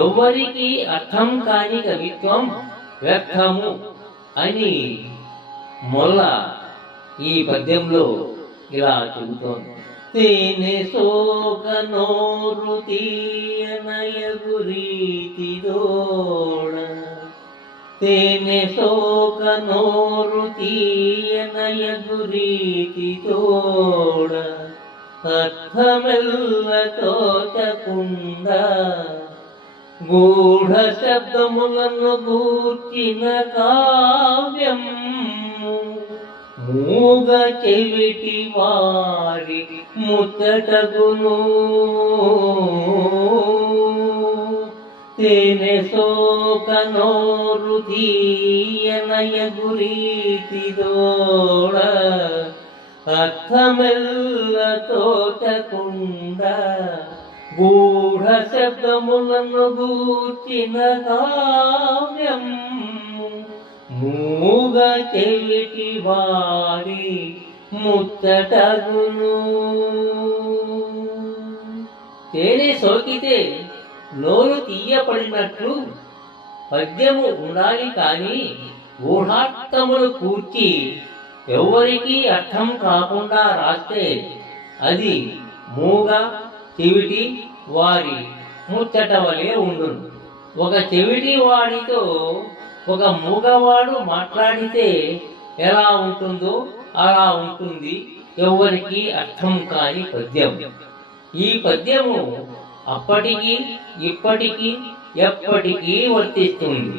ఎవ్వరికి అర్థం కాని కవిత్వం వ్యర్థము అని మొల్ల ఈ పద్యంలో ఇలా చెబుతోంది. తేనె సోక నోరు తీయనయగు రీతి దోడ, తేనె సోక నోరు తీయనయగు రీతి తోడ, అర్థమెల్ల తోచకుండా గూఢ శబ్దములను గూర్చిన కావ్యం, మూగ చెవిటి వారి ముచ్చటగును. తేనె సోక నోరు తీయనయగు రీతి దోడ, అర్థమెల్ల తోచకుండా గూఢ శబ్దములను గూర్చిన కావ్యం, మూగ చెవిటి వారి ముచ్చటగును. తేనె సోకితే నోరు తీయపడినట్లు పద్యము ఉండాలి కానీ ఊహార్థములు కూర్చి ఎవరికి అర్థం కాకుండా రాస్తే అది మూగ చెవిటి వారి ముచ్చట వలె ఉండును. ఒక చెవిటి వాడితో ఒక మూగవాడు మాట్లాడితే ఎలా ఉంటుందో అలా ఉంటుంది ఎవరికి అర్థం కాని పద్యం. ఈ పద్యము అప్పటికి ఇప్పటికీ ఎప్పటికీ వర్తిస్తుంది.